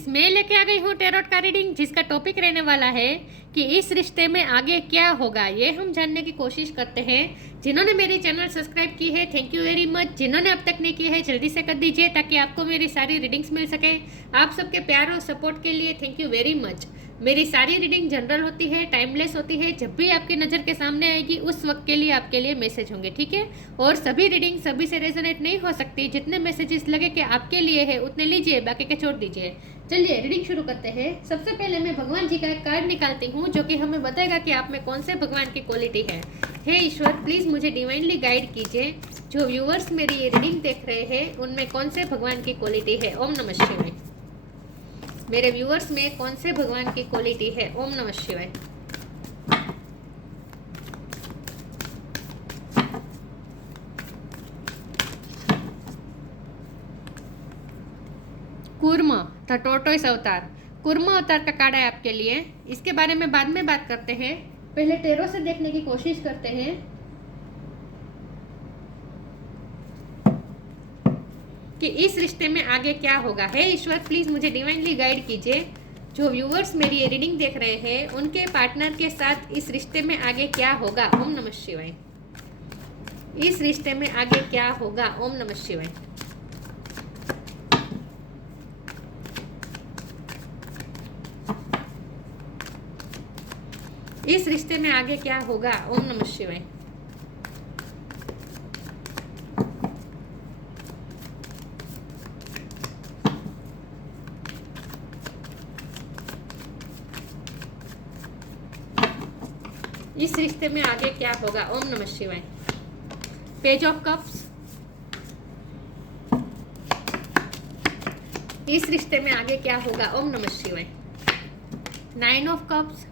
Friends, मैं लेके आ गई हूँ टैरोट का रीडिंग, जिसका टॉपिक रहने वाला है कि इस रिश्ते में आगे क्या होगा। ये हम जानने की कोशिश करते हैं। जिन्होंने मेरी चैनल सब्सक्राइब की है, थैंक यू वेरी मच। जिन्होंने अब तक नहीं की है, जल्दी से कर दीजिए ताकि आपको मेरी सारी रीडिंग्स मिल सके। आप सबके प्यार और सपोर्ट के लिए थैंक यू वेरी मच। मेरी सारी रीडिंग जनरल होती है, टाइमलेस होती है। जब भी आपकी नज़र के सामने आएगी उस वक्त के लिए आपके लिए मैसेज होंगे, ठीक है। और सभी रीडिंग सभी से रेजोनेट नहीं हो सकती। जितने मैसेजेस लगे कि आपके लिए है उतने लीजिए, बाकी के छोड़ दीजिए। चलिए रीडिंग शुरू करते हैं। सबसे पहले मैं भगवान जी का एक कार्ड निकालती हूँ जो कि हमें बताएगा कि आप में कौन से भगवान की क्वालिटी है। हे ईश्वर, प्लीज़ मुझे डिवाइनली गाइड कीजिए। जो व्यूअर्स मेरी ये रीडिंग देख रहे हैं उनमें कौन से भगवान की क्वालिटी है। ओम नमः शिवाय। मेरे व्यूअर्स में कौन से भगवान की क्वालिटी है। ओम नमः शिवाय। कूर्म द टोर्टोइस अवतार। कूर्म अवतार का कार्ड है आपके लिए। इसके बारे में बाद में बात करते हैं, पहले टेरो से देखने की कोशिश करते हैं। कि इस रिश्ते में आगे क्या होगा। है ईश्वर, प्लीज मुझे डिवाइनली गाइड कीजिए। जो व्यूअर्स मेरी ये रीडिंग देख रहे हैं उनके पार्टनर के साथ इस रिश्ते में आगे क्या होगा। ओम नमः शिवाय। इस रिश्ते में आगे क्या होगा। ओम नमः शिवाय। इस रिश्ते में आगे क्या होगा। ओम नमः शिवाय। इस रिश्ते में आगे क्या होगा। ओम नमः शिवाय। Page of cups. इस रिश्ते में आगे क्या होगा। ओम नमः शिवाय। Nine of cups.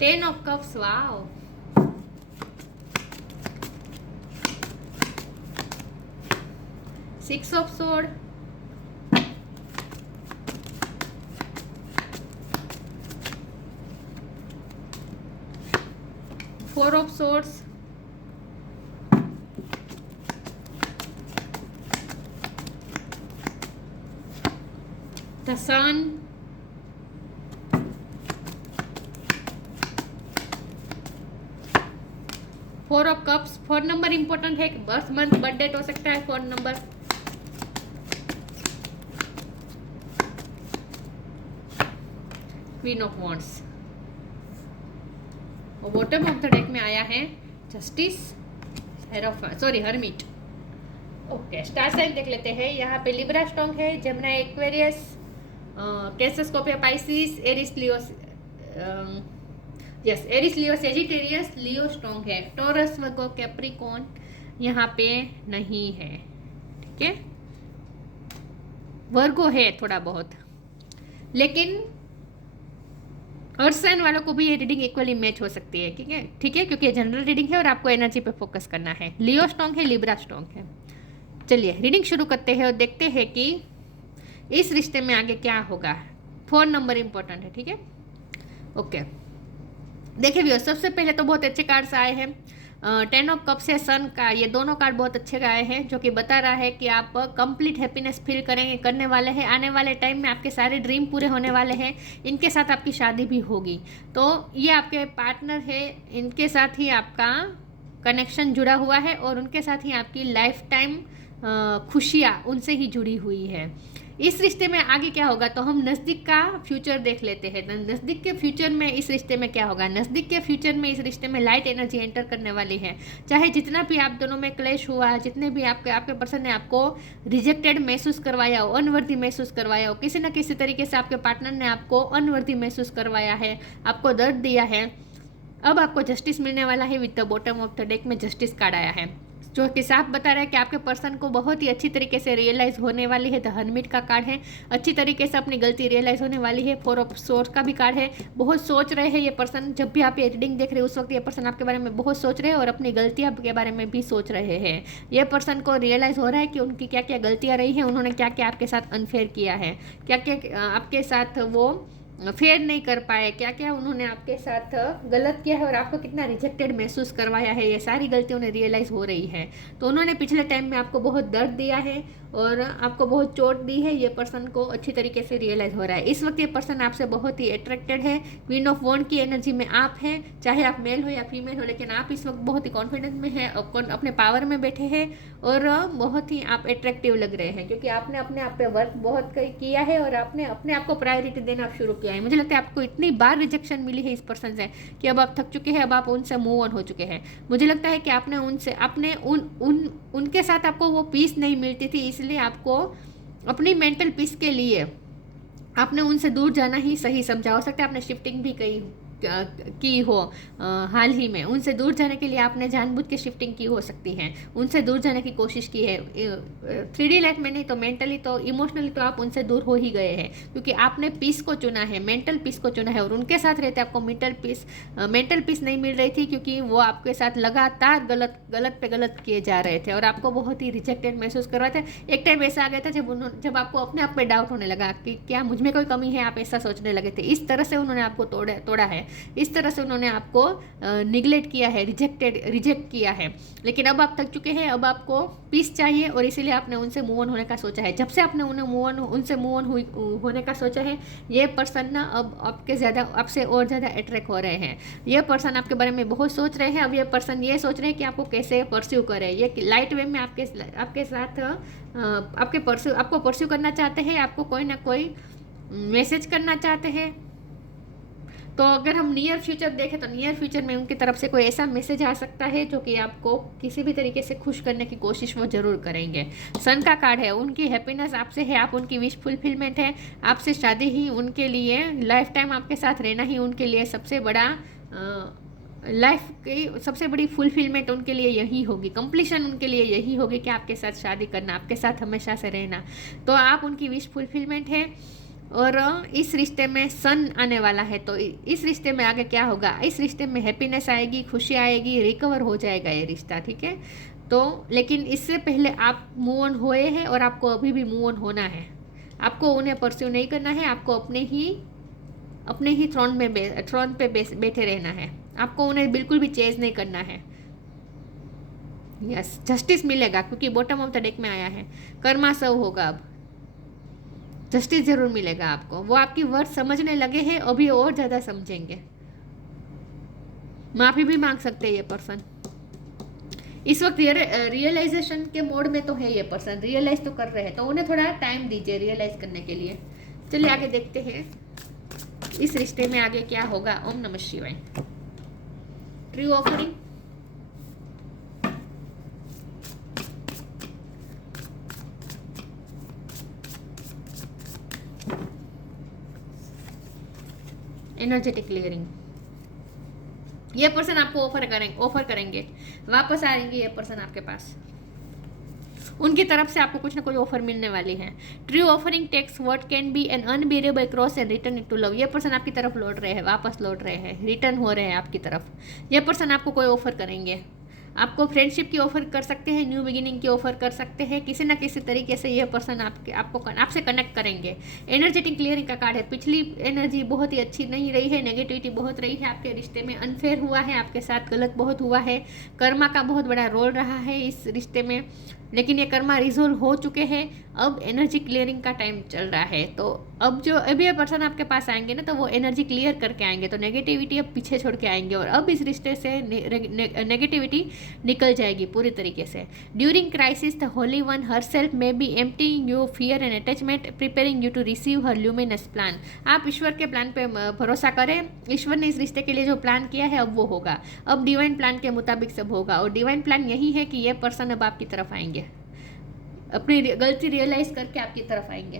Ten of cups. Wow. Six of sword. Four of swords. The sun. Four of cups. Four number important है। बर्थ मंथ बर्थ डेट हो सकता है four number. Queen of wands. और बॉटम ऑफ द डेक में आया है justice, sorry hermit. Okay, star sign देख लेते हैं। यहाँ पे लिब्रा स्ट्रॉन्ग है, Gemini Aquarius, Cancer Scorpio Pisces, Aries Leo, yes Aries Leo Sagittarius, Leo strong है। टॉरस, वर्गो, कैप्रिकॉर्न यहाँ पे नहीं है, ठीक है। वर्गो है थोड़ा बहुत, लेकिन अर्थ साइन वालों को भी ये रीडिंग इक्वली मैच हो सकती है, ठीक है, ठीक है, क्योंकि ये जनरल रीडिंग है और आपको एनर्जी पे फोकस करना है। लियो स्ट्रॉन्ग है, लिब्रा स्ट्रॉन्ग है। चलिए रीडिंग शुरू करते हैं और देखते हैं कि इस रिश्ते में आगे क्या होगा। फोर नंबर इंपॉर्टेंट है, ठीक है। ओके, देखिए भैया, सबसे पहले तो बहुत अच्छे कार्ड्स आए हैं। टेन ऑफ कप्स है, सन का, ये दोनों कार्ड बहुत अच्छे आए हैं, जो कि बता रहा है कि आप कंप्लीट हैप्पीनेस फील करने वाले हैं। आने वाले टाइम में आपके सारे ड्रीम पूरे होने वाले हैं। इनके साथ आपकी शादी भी होगी, तो ये आपके पार्टनर है, इनके साथ ही आपका कनेक्शन जुड़ा हुआ है और उनके साथ ही आपकी लाइफ टाइम खुशियाँ उनसे ही जुड़ी हुई है। इस रिश्ते में आगे क्या होगा, तो हम नज़दीक का फ्यूचर देख लेते हैं। नज़दीक के फ्यूचर में इस रिश्ते में क्या होगा। नज़दीक के फ्यूचर में इस रिश्ते में लाइट एनर्जी एंटर करने वाली है। चाहे जितना भी आप दोनों में क्लेश हुआ, जितने भी आपके पर्सन ने आपको रिजेक्टेड महसूस करवाया हो, अनवर्दी महसूस करवाया हो, किसी न किसी तरीके से आपके पार्टनर ने आपको अनवर्दी महसूस करवाया है, आपको दर्द दिया है, अब आपको जस्टिस मिलने वाला है। With the bottom of the deck में जस्टिस कार्ड आया है, जो कि साफ बता रहा है कि आपके पर्सन को बहुत ही अच्छी तरीके से रियलाइज होने वाली है। द हर्मिट का कार्ड है, अच्छी तरीके से अपनी गलती रियलाइज होने वाली है। फोर ऑफ सोर्ड का भी कार्ड है, बहुत सोच रहे हैं ये पर्सन। जब भी आप ये रीडिंग देख रहे हैं उस वक्त ये पर्सन आपके बारे में बहुत सोच रहे हैं और अपनी गलतियां के बारे में भी सोच रहे हैं। ये पर्सन को रियलाइज हो रहा है कि उनकी क्या क्या गलतियाँ रही हैं, उन्होंने क्या क्या आपके साथ अनफेयर किया है, क्या क्या आपके साथ वो फेयर नहीं कर पाए, क्या क्या उन्होंने आपके साथ गलत किया है और आपको कितना रिजेक्टेड महसूस करवाया है, ये सारी गलती उन्हें रियलाइज़ हो रही है। तो उन्होंने पिछले टाइम में आपको बहुत दर्द दिया है और आपको बहुत चोट दी है, ये पर्सन को अच्छी तरीके से रियलाइज़ हो रहा है। इस वक्त ये पर्सन आपसे बहुत ही अट्रैक्टेड है। क्वीन ऑफ वॉन्ड की एनर्जी में आप हैं, चाहे आप मेल हो या फीमेल हो, लेकिन आप इस वक्त बहुत ही कॉन्फिडेंस में हैं, अपने पावर में बैठे हैं और बहुत ही आप अट्रैक्टिव लग रहे हैं, क्योंकि आपने अपने आप पे वर्क बहुत किया है और आपने अपने आप को प्रायोरिटी देना शुरू किया है। मुझे लगता है आपको इतनी बार रिजेक्शन मिली है इस पर्सन से कि अब आप थक चुके हैं, अब आप उनसे मूव ऑन हो चुके हैं। मुझे लगता है कि आपने उनसे आपने उनके साथ आपको वो पीस नहीं मिलती थी, इसलिए आपको अपनी मेंटल पीस के लिए आपने उनसे दूर जाना ही सही समझा। हो सकता है आपने शिफ्टिंग भी की हो हाल ही में। उनसे दूर जाने के लिए आपने जानबूझ के शिफ्टिंग की हो सकती है, उनसे दूर जाने की कोशिश की है। 3D लाइफ में नहीं तो मेंटली तो इमोशनली तो आप उनसे दूर हो ही गए हैं, क्योंकि आपने पीस को चुना है, मेंटल पीस को चुना है और उनके साथ रहते आपको मेंटल पीस नहीं मिल रही थी, क्योंकि वो आपके साथ लगातार गलत पे गलत किए जा रहे थे और आपको बहुत ही रिजेक्टेड महसूस कर रहे थे। एक टाइम ऐसा आ गया था जब आपको अपने आप पे डाउट होने लगा कि क्या मुझ में कोई कमी है, आप ऐसा सोचने लगे थे। इस तरह से उन्होंने आपको तोड़ा है, इस तरह से उन्होंने आपको निगलेक्ट किया है, रिजेक्ट किया है। लेकिन अब आप थक चुके हैं, अब आपको पीस चाहिए और इसीलिए आपने उनसे मूव ऑन होने का सोचा है। जब से आपने उनसे मूव ऑन होने का सोचा है, ये पर्सन ना अब आपसे और ज़्यादा अट्रैक्ट हो रहे हैं। ये पर्सन आपके बारे में बहुत सोच रहे हैं। अब ये पर्सन ये सोच रहे हैं कि आपको कैसे परस्यू करें। ये लाइट वे में आपके साथ आपको परस्यू करना चाहते हैं, आपको कोई ना कोई मैसेज करना चाहते हैं। तो अगर हम नियर फ्यूचर देखें तो नियर फ्यूचर में उनकी तरफ से कोई ऐसा मैसेज आ सकता है जो कि आपको किसी भी तरीके से खुश करने की कोशिश वो जरूर करेंगे। सन का कार्ड है, उनकी हैप्पीनेस आपसे है, आप उनकी विश फुलफिलमेंट है। आपसे शादी ही उनके लिए, लाइफ टाइम आपके साथ रहना ही उनके लिए सबसे बड़ा लाइफ की सबसे बड़ी फुलफिलमेंट उनके लिए यही होगी, कंप्लीशन उनके लिए यही होगी कि आपके साथ शादी करना, आपके साथ हमेशा से रहना। तो आप उनकी विश फुलफिलमेंट है और इस रिश्ते में सन आने वाला है। तो इस रिश्ते में आगे क्या होगा, इस रिश्ते में हैप्पीनेस आएगी, खुशी आएगी, रिकवर हो जाएगा ये रिश्ता, ठीक है। तो लेकिन इससे पहले आप मूव ऑन हुए हैं और आपको अभी भी मूव ऑन होना है। आपको उन्हें परस्यू नहीं करना है, आपको अपने ही थ्रोन पे बैठे रहना है। आपको उन्हें बिल्कुल भी चेज नहीं करना है। यस, जस्टिस मिलेगा, क्योंकि बॉटम ऑफ द डेक में आया है। कर्मा सर्व होगा, अब जस्टिस जरूर मिलेगा आपको। वो आपकी वर्ड समझने लगे हैं, अभी और ज़्यादा समझेंगे। माफ़ी भी मांग सकते हैं ये पर्सन। इस वक्त रियलाइजेशन के मोड में तो है ये पर्सन, रियलाइज तो कर रहे हैं, तो उन्हें थोड़ा टाइम दीजिए रियलाइज करने के लिए। चलिए आगे देखते हैं इस रिश्ते में आगे क्या होगा। ओम नमः शिवाय। Tree offering, energetic clearing. ये पर्सन आपको ऑफर करेंगे, वापस आएंगे ये पर्सन आपके पास। उनकी तरफ से आपको कुछ ना कुछ ऑफर मिलने वाली है। True offering takes what can be an unbearable cross and return it to love. ये पर्सन आपकी तरफ लौट रहे हैं, वापस लौट रहे हैं, रिटर्न हो रहे हैं आपकी तरफ। ये पर्सन आपको कोई ऑफर करेंगे, आपको फ्रेंडशिप की ऑफर कर सकते हैं, न्यू बिगिनिंग की ऑफर कर सकते हैं। किसी ना किसी तरीके से ये पर्सन आपसे कनेक्ट करेंगे। एनर्जेटिक क्लियरिंग का कार्ड है। पिछली एनर्जी बहुत ही अच्छी नहीं रही है, नेगेटिविटी बहुत रही है आपके रिश्ते में, अनफेयर हुआ है आपके साथ, गलत बहुत हुआ है, कर्मा का बहुत बड़ा रोल रहा है इस रिश्ते में, लेकिन ये कर्मा रिजोल्व हो चुके हैं। अब एनर्जी क्लियरिंग का टाइम चल रहा है। तो अब ये पर्सन आपके पास आएंगे ना, तो वो एनर्जी क्लियर करके आएंगे, तो नेगेटिविटी अब पीछे छोड़ के आएंगे और अब इस रिश्ते से नेगेटिविटी निकल जाएगी पूरी तरीके से। During crisis the holy one herself may be emptying your fear and attachment, preparing you to receive her luminous plan. आप ईश्वर के प्लान पे भरोसा करें। ईश्वर ने इस रिश्ते के लिए जो प्लान किया है अब वो होगा, अब डिवाइन प्लान के मुताबिक सब होगा। और डिवाइन प्लान यही है कि ये पर्सन अब आपकी तरफ आएंगे, अपनी गलती रियलाइज करके आपकी तरफ आएंगे।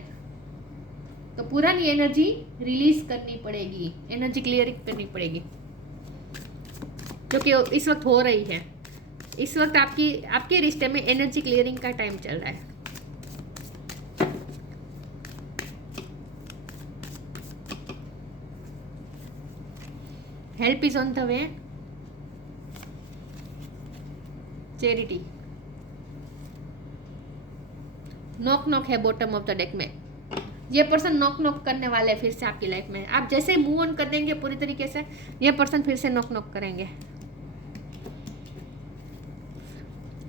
तो पुरानी एनर्जी रिलीज करनी पड़ेगी, एनर्जी क्लियर करनी पड़ेगी, क्योंकि इस वक्त हो रही है। इस वक्त आपके रिश्ते में एनर्जी क्लियरिंग का टाइम चल रहा है। Help is on the way, charity, knock knock है बॉटम ऑफ द डेक में। ये पर्सन नॉक नॉक करने वाले हैं फिर से आपकी लाइफ में। आप जैसे मूव ऑन कर देंगे पूरी तरीके से, ये पर्सन फिर से नॉक नॉक करेंगे।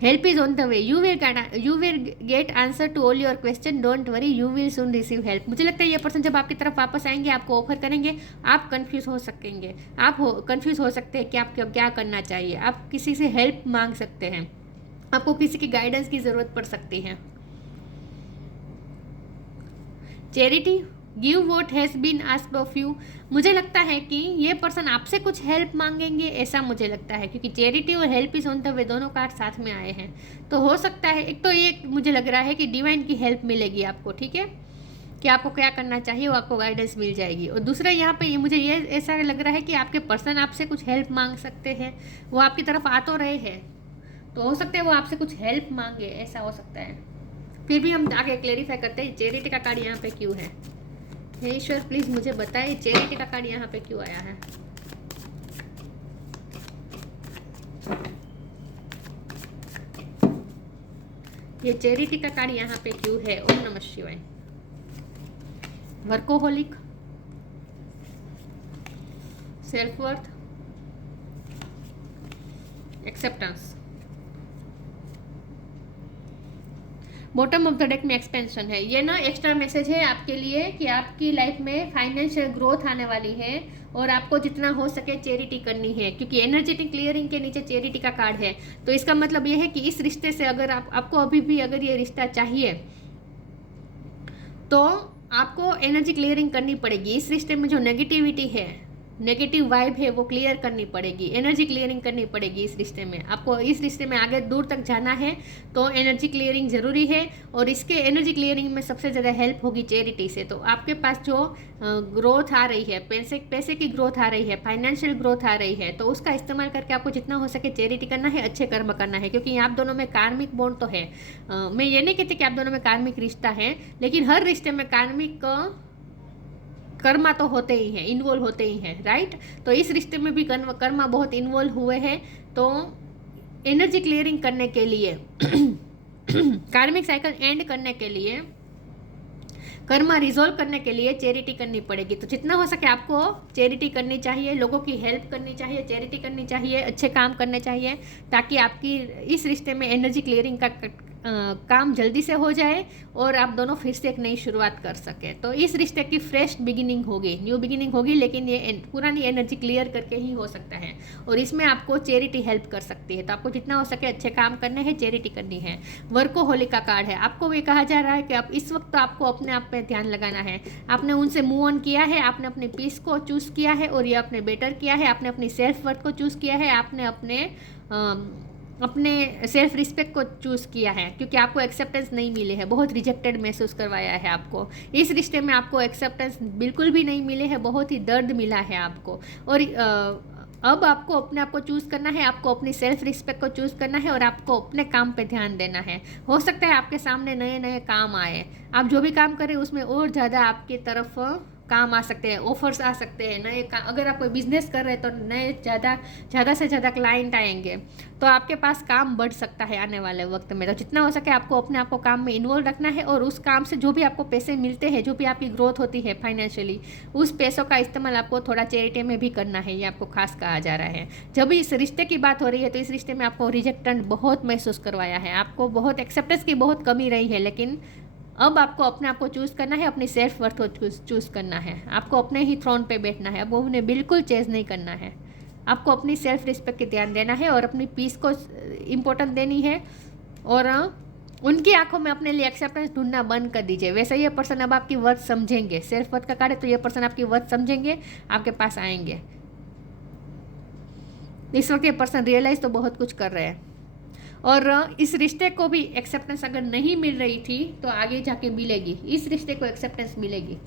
Help is on the way, you will get answer to all your question, don't worry, you will soon receive help. मुझे लगता है ये पर्सन जब आपकी तरफ वापस आएंगे, आपको ऑफर करेंगे, आप कंफ्यूज हो सकेंगे, आप कंफ्यूज हो सकते हैं कि आपको क्या करना चाहिए। आप किसी से हेल्प मांग सकते हैं, आपको किसी की गाइडेंस की ज़रूरत पड़ सकती है। Charity, give what has been asked of you. मुझे लगता है कि ये पर्सन आपसे कुछ हेल्प मांगेंगे, ऐसा मुझे लगता है, क्योंकि चैरिटी और हेल्प इज ऑन द वे दोनों कार्ड साथ में आए हैं। तो हो सकता है, एक तो ये मुझे लग रहा है कि डिवाइन की हेल्प मिलेगी आपको, ठीक है, कि आपको क्या करना चाहिए वो आपको गाइडेंस मिल जाएगी। और दूसरा यहाँ पे मुझे ये ऐसा लग रहा है कि आपके पर्सन आपसे कुछ हेल्प मांग सकते हैं, वो आपकी तरफ आ तो रहे हैं, तो हो सकता है वो आपसे कुछ हेल्प मांगे, ऐसा हो सकता है। फिर भी हम आगे क्लेरिफाई करते हैं चैरिटी का कार्ड यहाँ पे क्यों है। हे ईश्वर प्लीज मुझे बताइए चैरिटी का कार्ड यहाँ पे क्यों आया है। ये चैरिटी का कार्ड यहाँ पे क्यों है। ओम नमः शिवाय। Workaholic, self worth, acceptance. Bottom of the deck में एक्सपेंशन है। ये ना एक्स्ट्रा मैसेज है आपके लिए कि आपकी लाइफ में फाइनेंशियल ग्रोथ आने वाली है और आपको जितना हो सके चैरिटी करनी है, क्योंकि एनर्जेटिक क्लियरिंग के नीचे चैरिटी का कार्ड है। तो इसका मतलब ये है कि इस रिश्ते से अगर आपको अभी भी अगर ये रिश्ता चाहिए तो आपको एनर्जी क्लियरिंग करनी पड़ेगी। इस रिश्ते में जो नेगेटिविटी है, नेगेटिव वाइब है, वो क्लियर करनी पड़ेगी, एनर्जी क्लियरिंग करनी पड़ेगी इस रिश्ते में। आपको इस रिश्ते में आगे दूर तक जाना है तो एनर्जी क्लियरिंग ज़रूरी है, और इसके एनर्जी क्लियरिंग में सबसे ज़्यादा हेल्प होगी चैरिटी से। तो आपके पास जो ग्रोथ आ रही है, पैसे की ग्रोथ आ रही है, फाइनेंशियल ग्रोथ आ रही है, तो उसका इस्तेमाल करके आपको जितना हो सके चैरिटी करना है, अच्छे कर्म करना है, क्योंकि आप दोनों में कार्मिक बॉन्ड तो है। मैं ये नहीं कहती कि आप दोनों में कार्मिक रिश्ता है, लेकिन हर रिश्ते में कार्मिक कर्मा तो होते ही हैं, इन्वॉल्व होते ही हैं, राइट। तो इस रिश्ते में भी कर्मा बहुत इन्वॉल्व हुए हैं। तो एनर्जी क्लियरिंग करने के लिए कार्मिक साइकिल एंड करने के लिए, कर्मा रिजोल्व करने के लिए चैरिटी करनी पड़ेगी। तो जितना हो सके आपको चैरिटी करनी चाहिए, लोगों की हेल्प करनी चाहिए, चैरिटी करनी चाहिए, अच्छे काम करने चाहिए, ताकि आपकी इस रिश्ते में एनर्जी क्लियरिंग का काम जल्दी से हो जाए और आप दोनों फिर से एक नई शुरुआत कर सकें। तो इस रिश्ते की फ्रेश बिगिनिंग होगी, न्यू बिगिनिंग होगी, लेकिन ये पुरानी एनर्जी क्लियर करके ही हो सकता है, और इसमें आपको चैरिटी हेल्प कर सकती है। तो आपको जितना हो सके अच्छे काम करने हैं, चैरिटी करनी है। वर्कोहोलिक का कार्ड है, आपको ये कहा जा रहा है कि आप इस वक्त आपको अपने आप पे ध्यान लगाना है। आपने उनसे मूव ऑन किया है, आपने अपने पीस को चूज़ किया है, और ये आपने बेटर किया है, आपने अपनी सेल्फ वर्थ को चूज़ किया है, आपने अपने सेल्फ रिस्पेक्ट को चूज़ किया है, क्योंकि आपको एक्सेप्टेंस नहीं मिले है, बहुत रिजेक्टेड महसूस करवाया है आपको। इस रिश्ते में आपको एक्सेप्टेंस बिल्कुल भी नहीं मिले है, बहुत ही दर्द मिला है आपको। और अब आपको अपने आप को चूज़ करना है, आपको अपनी सेल्फ रिस्पेक्ट को चूज़ करना है, और आपको अपने काम पे ध्यान देना है। हो सकता है आपके सामने नए नए काम आए, आप जो भी काम करें उसमें और ज़्यादा आपकी तरफ काम आ सकते हैं, ऑफर्स आ सकते हैं नए काम। अगर आप कोई बिजनेस कर रहे हैं तो नए ज़्यादा से ज़्यादा क्लाइंट आएंगे, तो आपके पास काम बढ़ सकता है आने वाले वक्त में। तो जितना हो सके आपको अपने आप को काम में इन्वॉल्व रखना है, और उस काम से जो भी आपको पैसे मिलते हैं, जो भी आपकी ग्रोथ होती है फाइनेंशियली, उस पैसों का इस्तेमाल आपको थोड़ा चैरिटी में भी करना है, ये आपको खास कहा जा रहा है। जब इस रिश्ते की बात हो रही है तो इस रिश्ते में आपको रिजेक्टेड बहुत महसूस करवाया है, आपको बहुत एक्सेप्टेंस की बहुत कमी रही है, लेकिन अब आपको अपने आप को चूज़ करना है, अपनी सेल्फ वर्थ को चूज़ करना है, आपको अपने ही थ्रोन पे बैठना है, अब उन्हें बिल्कुल चेंज नहीं करना है। आपको अपनी सेल्फ रिस्पेक्ट के ध्यान देना है और अपनी पीस को इम्पोर्टेंस देनी है, और उनकी आंखों में अपने लिए एक्सेप्टेंस ढूंढना बंद कर दीजिए। वैसे ये पर्सन अब आपकी वर्थ समझेंगे, सेल्फ वर्थ का कार्ड है तो ये पर्सन आपकी वर्थ समझेंगे, आपके पास आएंगे। इस वक्त ये पर्सन रियलाइज तो बहुत कुछ कर रहे हैं, और इस रिश्ते को भी एक्सेप्टेंस अगर नहीं मिल रही थी तो आगे जाके मिलेगी। इस रिश्ते को एक्सेप्टेंस मिलेगी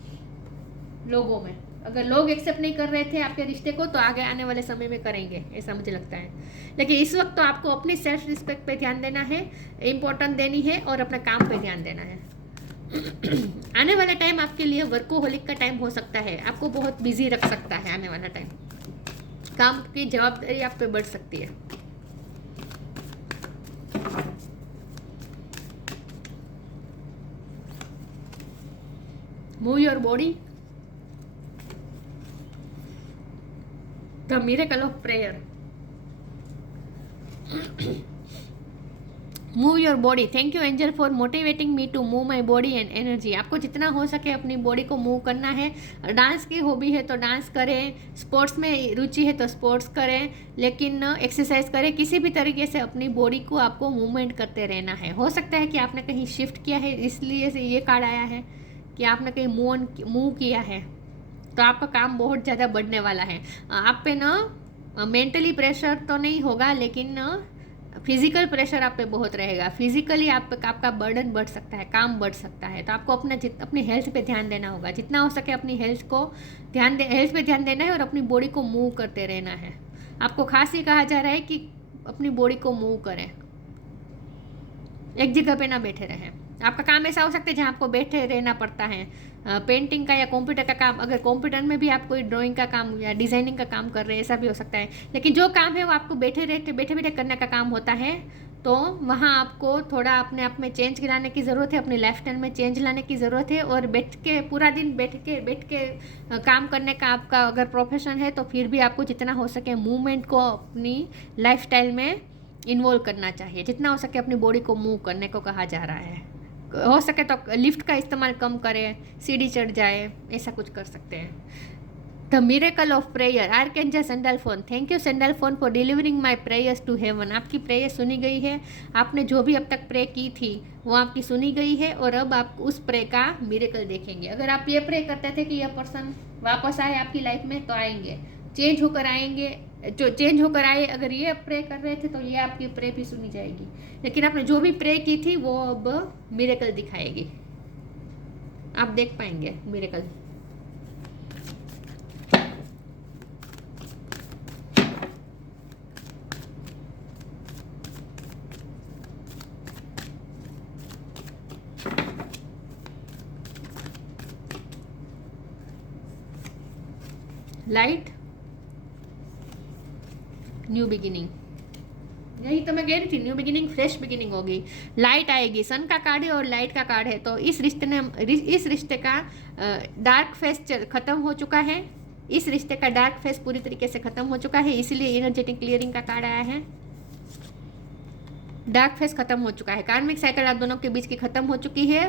लोगों में। अगर लोग एक्सेप्ट नहीं कर रहे थे आपके रिश्ते को, तो आगे आने वाले समय में करेंगे, ऐसा मुझे लगता है। लेकिन इस वक्त तो आपको अपनी सेल्फ रिस्पेक्ट पे ध्यान देना है, इम्पोर्टेंस देनी है, और अपने काम पे ध्यान देना है। आने वाला टाइम आपके लिए वर्कोहोलिक का टाइम हो सकता है, आपको बहुत बिजी रख सकता है आने वाला टाइम। काम की जवाबदारी आप पे बढ़ सकती है। Move your body, the miracle of prayer. Move your body, thank you angel for motivating me to move my body and energy. आपको जितना हो सके अपनी बॉडी को मूव करना है। डांस की हॉबी है तो डांस करें, स्पोर्ट्स में रुचि है तो स्पोर्ट्स करें, लेकिन एक्सरसाइज करें। किसी भी तरीके से अपनी बॉडी को आपको मूवमेंट करते रहना है। हो सकता है कि आपने कहीं शिफ्ट किया है, इसलिए से ये कार्ड आया है कि आपने कहीं मूव किया है, तो आपका काम बहुत ज़्यादा बढ़ने वाला है। आप पे ना मेंटली प्रेशर तो नहीं होगा, लेकिन फिजिकल प्रेशर आप पे बहुत रहेगा। फिजिकली आपका बर्डन बढ़ सकता है, काम बढ़ सकता है। तो आपको अपनी हेल्थ पे ध्यान देना होगा। जितना हो सके अपनी हेल्थ पे ध्यान देना है और अपनी बॉडी को मूव करते रहना है। आपको खास ये कहा जा रहा है कि अपनी बॉडी को मूव करें, एक जगह पे ना बैठे रहें। आपका काम ऐसा हो सकता है जहाँ आपको बैठे रहना पड़ता है, पेंटिंग का या कंप्यूटर का काम। अगर कंप्यूटर में भी आप कोई ड्राइंग का काम या डिज़ाइनिंग का काम कर रहे हैं, ऐसा भी हो सकता है। लेकिन जो काम है वो आपको बैठे बैठे करने का काम होता है, तो वहाँ आपको थोड़ा अपने आप में चेंज लाने की ज़रूरत है, अपनी लाइफस्टाइल में चेंज लाने की ज़रूरत है। और बैठ के पूरा दिन बैठ के काम करने का आपका अगर प्रोफेशन है, तो फिर भी आपको जितना हो सके मूवमेंट को अपनी लाइफस्टाइल में इन्वॉल्व करना चाहिए। जितना हो सके अपनी बॉडी को मूव करने को कहा जा रहा है। हो सके तो लिफ्ट का इस्तेमाल कम करें, सीढ़ी चढ़ जाए, ऐसा कुछ कर सकते हैं। The miracle of prayer, archangel Sandalphon, thank you Sandalphon for delivering my prayers to heaven. आपकी प्रेयर सुनी गई है। आपने जो भी अब तक प्रे की थी वो आपकी सुनी गई है, और अब आप उस प्रे का मिरेकल देखेंगे। अगर आप ये प्रे करते थे कि यह पर्सन वापस आए आपकी लाइफ में, तो आएंगे, चेंज होकर आएंगे। जो चेंज होकर आए, अगर ये प्रे कर रहे थे तो ये आपकी प्रे भी सुनी जाएगी। लेकिन आपने जो भी प्रे की थी वो अब मिरेकल दिखाएगी, आप देख पाएंगे मिरेकल। लाइट, न्यू बिगिनिंग, यही तो मैं कह रही थी, न्यू बिगिनिंग, फ्रेश बिगिनिंग होगी। लाइट आएगी, सन का कार्ड है और लाइट का कार्ड है। तो इस रिश्ते का डार्क फेस खत्म हो चुका है। इस रिश्ते का डार्क फेस पूरी तरीके से खत्म हो चुका है, इसलिए एनर्जेटिक क्लियरिंग का कार्ड आया है। डार्क फेस खत्म हो चुका है, कार्मिक साइकिल आप दोनों के बीच की खत्म हो चुकी है।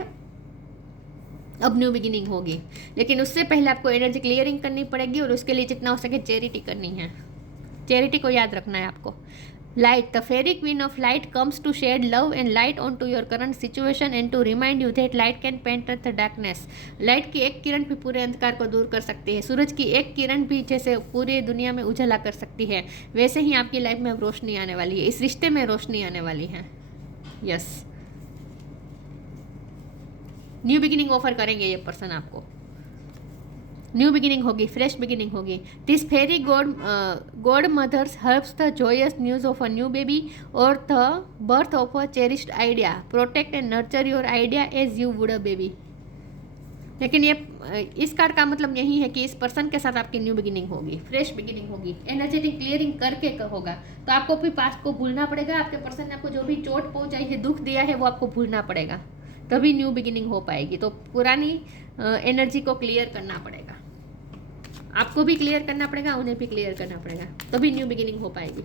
अब न्यू बिगिनिंग होगी, लेकिन उससे पहले आपको एनर्जी क्लियरिंग करनी पड़ेगी, और उसके लिए जितना हो सके चैरिटी करनी है। चैरिटी को याद रखना है आपको। Light, the fairy queen of light comes to shed love and light on to your current situation and to remind you that light can penetrate the darkness. Light की एक किरण भी पूरे अंधकार को दूर कर सकती है। सूरज की एक किरण भी जैसे पूरी दुनिया में उजाला कर सकती है, वैसे ही आपकी लाइफ में अब रोशनी आने वाली है। इस रिश्ते में रोशनी आने वाली है। यस, न्यू बिगिनिंग ऑफर करेंगे ये पर्सन आपको। न्यू बिगिनिंग होगी, फ्रेश बिगिनिंग होगी। This fairy godmothers helps the joyous news of a new baby और the birth of a cherished idea. Protect and nurture your idea as you would a baby. लेकिन ये इस card का मतलब यही है कि इस पर्सन के साथ आपकी न्यू बिगिनिंग होगी, फ्रेश बिगिनिंग होगी। एनर्जेटिक क्लियरिंग करके होगा, तो आपको भी पास्ट को भूलना पड़ेगा। आपके पर्सन ने आपको जो भी चोट पहुंचाई है, दुख दिया है, वो आपको भूलना पड़ेगा, तभी न्यू बिगिनिंग हो पाएगी। तो पुरानी एनर्जी को क्लियर करना पड़ेगा, आपको भी क्लियर करना पड़ेगा, उन्हें भी क्लियर करना पड़ेगा, तभी न्यू बिगिनिंग हो पाएगी।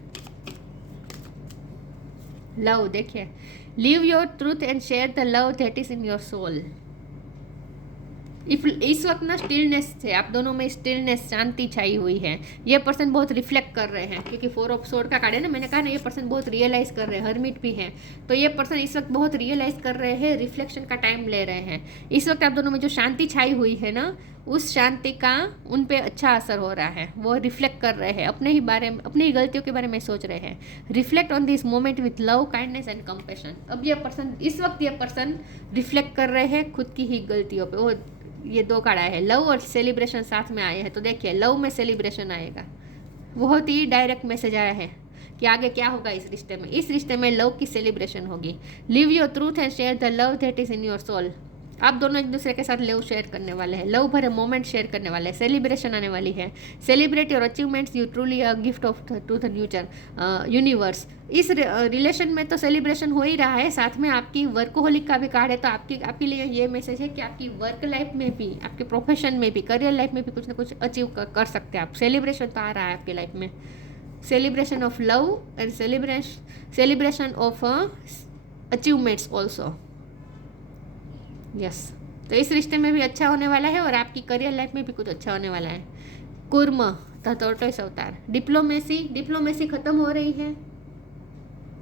लव, देखिए, live your truth and share the love that is in your soul. इस वक्त ना स्टिलनेस है, आप दोनों में स्टिलनेस, शांति छाई हुई है। ये पर्सन बहुत रिफ्लेक्ट कर रहे हैं, क्योंकि 4 ऑफ सोर्ड का कार्ड है ना, मैंने कहा ना ये पर्सन बहुत रियलाइज कर रहे हैं, हर्मिट भी हैं। तो ये पर्सन इस वक्त बहुत रियलाइज कर रहे हैं, रिफ्लेक्शन का टाइम ले रहे हैं। इस वक्त आप दोनों में जो शांति छाई हुई है ना, उस शांति का उन पे अच्छा असर हो रहा है। वो रिफ्लेक्ट कर रहे हैं, अपने ही बारे में, अपनी ही गलतियों के बारे में सोच रहे हैं। Reflect on this moment with love, kindness and compassion. अब ये पर्सन, इस वक्त ये पर्सन रिफ्लेक्ट कर रहे हैं खुद की ही गलतियों पे। वो ये 2 कार्ड आए हैं, लव और सेलिब्रेशन साथ में आए हैं। तो देखिए, लव में सेलिब्रेशन आएगा। बहुत ही डायरेक्ट मैसेज आया है कि आगे क्या होगा इस रिश्ते में। इस रिश्ते में लव की सेलिब्रेशन होगी। Live your truth and share the love that is in your soul. आप दोनों एक दूसरे के साथ लव शेयर करने वाले हैं, लव भरे मोमेंट शेयर करने वाले हैं, सेलिब्रेशन आने वाली है। Celebrate your achievements, you truly a gift of to the future universe. इस रिलेशन में तो सेलिब्रेशन हो ही रहा है, साथ में आपकी वर्कोहोलिक का भी कार्ड है, तो आपके लिए ये मैसेज है कि आपकी वर्क लाइफ में भी, आपके प्रोफेशन में भी, करियर लाइफ में भी कुछ ना कुछ अचीव कर सकते हैं आप। सेलिब्रेशन तो आ रहा है आपकी लाइफ में, celebration of love and celebration of achievements also. Yes, तो इस रिश्ते में भी अच्छा होने वाला है और आपकी करियर लाइफ में भी कुछ अच्छा होने वाला है। कुर्म द टॉर्टोइस अवतार। डिप्लोमेसी खत्म हो रही है।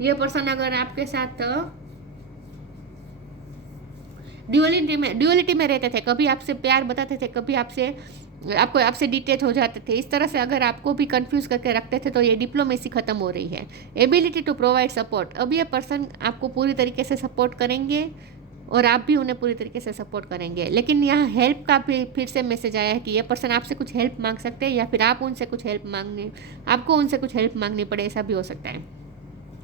ये पर्सन अगर आपके साथ ड्यूअलिटी में रहते थे, कभी आपसे प्यार बताते थे, कभी आपसे डिटेच हो जाते थे, इस तरह से अगर आपको भी कंफ्यूज करके रखते थे, तो ये डिप्लोमेसी खत्म हो रही है। Ability to provide support. अब ये पर्सन आपको पूरी तरीके से सपोर्ट करेंगे और आप भी उन्हें पूरी तरीके से सपोर्ट करेंगे। लेकिन यहाँ हेल्प का भी फिर से मैसेज आया है कि ये पर्सन आपसे कुछ हेल्प मांग सकते हैं, या फिर आपको उनसे कुछ हेल्प मांगनी पड़े, ऐसा भी हो सकता है।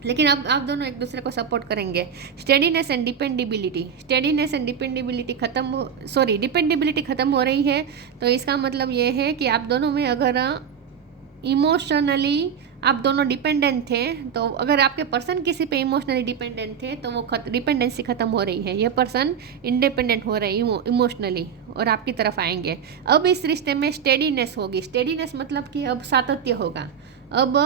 लेकिन अब आप दोनों एक दूसरे को सपोर्ट करेंगे। स्टेडीनेस एंड डिपेंडेबिलिटी डिपेंडेबिलिटी खत्म हो रही है। तो इसका मतलब ये है कि आप दोनों में अगर इमोशनली आप दोनों डिपेंडेंट थे, तो अगर आपके पर्सन किसी पे इमोशनली डिपेंडेंट थे, तो वो डिपेंडेंसी खत्म हो रही है। ये पर्सन इंडिपेंडेंट हो रही है इमोशनली और आपकी तरफ आएंगे। अब इस रिश्ते में स्टेडीनेस होगी। स्टेडीनेस मतलब कि अब सातत्य होगा, अब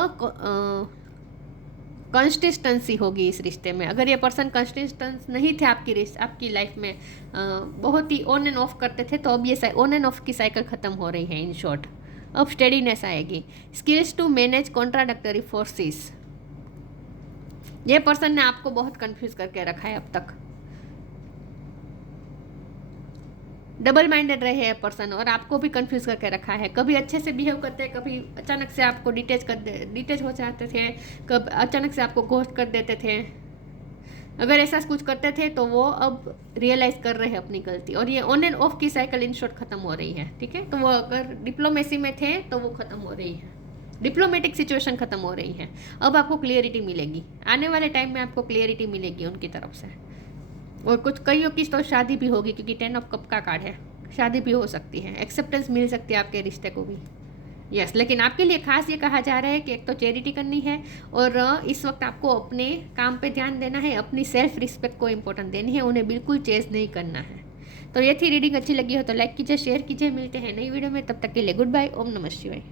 कंसिस्टेंसी होगी इस रिश्ते में। अगर ये पर्सन कंसिस्टेंस नहीं थे आपकी लाइफ में, बहुत ही ऑन एंड ऑफ करते थे, तो अब ये ऑन एंड ऑफ की साइकिल खत्म हो रही है। इन शॉर्ट, अब स्टेडीनेस आएगी। Skills to manage contradictory forces. ये पर्सन ने आपको बहुत कंफ्यूज करके रखा है अब तक। डबल माइंडेड रहे हैं पर्सन और आपको भी कंफ्यूज करके रखा है। कभी अच्छे से बिहेव करते हैं, कभी अचानक से आपको डिटेच हो जाते थे, कब अचानक से आपको घोस्ट कर देते थे। अगर ऐसा कुछ करते थे तो वो अब रियलाइज कर रहे हैं अपनी गलती, और ये ऑन एंड ऑफ की साइकिल इन शॉर्ट खत्म हो रही है। ठीक है, तो वो अगर डिप्लोमेसी में थे तो वो खत्म हो रही है, डिप्लोमेटिक सिचुएशन खत्म हो रही है। अब आपको क्लियरिटी मिलेगी, आने वाले टाइम में आपको क्लियरिटी मिलेगी उनकी तरफ से। और कुछ कईयों की तो शादी भी होगी, क्योंकि 10 ऑफ कप का कार्ड है, शादी भी हो सकती है, एक्सेप्टेंस मिल सकती है आपके रिश्ते को भी। यस, लेकिन आपके लिए खास ये कहा जा रहा है कि एक तो चैरिटी करनी है, और इस वक्त आपको अपने काम पे ध्यान देना है, अपनी सेल्फ रिस्पेक्ट को इम्पोर्टेंट देनी है, उन्हें बिल्कुल चेज नहीं करना है। तो ये थी रीडिंग। अच्छी लगी हो तो लाइक कीजिए, शेयर कीजिए। मिलते हैं नई वीडियो में, तब तक के लिए गुड बाय। ओम नमः शिवाय।